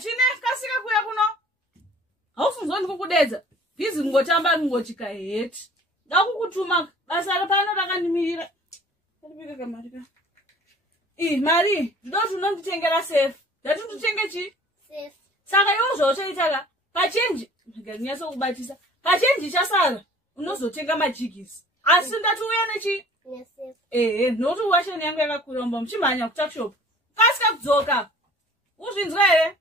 chine kasika kuya kuno. Haufunzoni kukudedza. Bizi ngotamba ngochika heti. Ndakukutuma basa pano rakandimirira. Ndibika kamari ka. Mari, ndoti unonditengera safe. Ndati nditenge chi? Safe. Saka iwo zvochoitaka. Pachenji, nganyasa kubatisa. Pachenji chasara. Unozotenga majigisi. Asi ndati uya nechi? Safe. Noti washeni yangu yakakuromba muchimhanya kutakshop. Kasika kudzoka. Uzvinzwa here?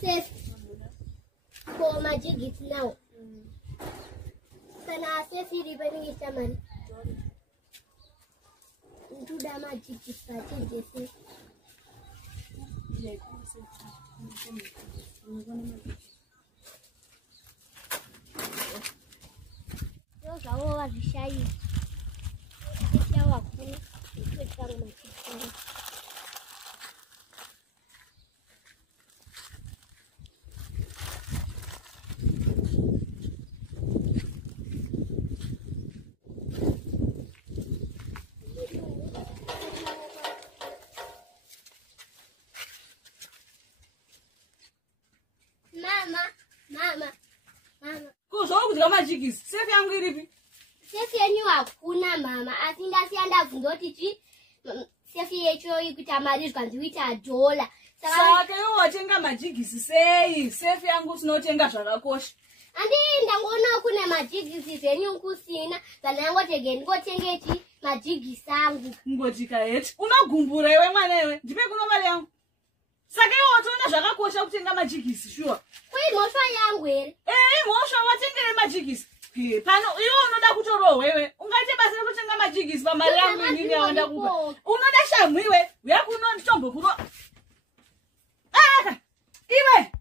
Safe. For my jiggies now. Sana safe ribbon is a man. Into the magic is safe. Those are all the shy. It's our food. It's our magic. Mama. Kuzva kudya majigisi. Safe yangu iripi? Safe yenyu hakuna mama. Asi ndasiya ndoti chi safe yecho ikuita mari zvanziwita $1. Saka iwo watenga majigisi sei? Safe yangu tinotenga zvakakosha. Andi ndangoona kune majigisi zvenyu kusina. Zvanangotege ndingotenge chi majigisi angu. Ngotika heti. Unogumbura iwe mwana iwe. Ndipe kuno mari yangu. Saka iwo watoona zvakakosha kutenga majigisi shuwa. Kuri mhosva yangu here? Mhosva watengere majigisi. Pano iwo unoda kutorohwa wewe. Ungaite basa rekutenga majigisi pamari yangu inini yaenda kupa. Unoda shamhu iwe. Uya kuno nditombo kuno. Iwe.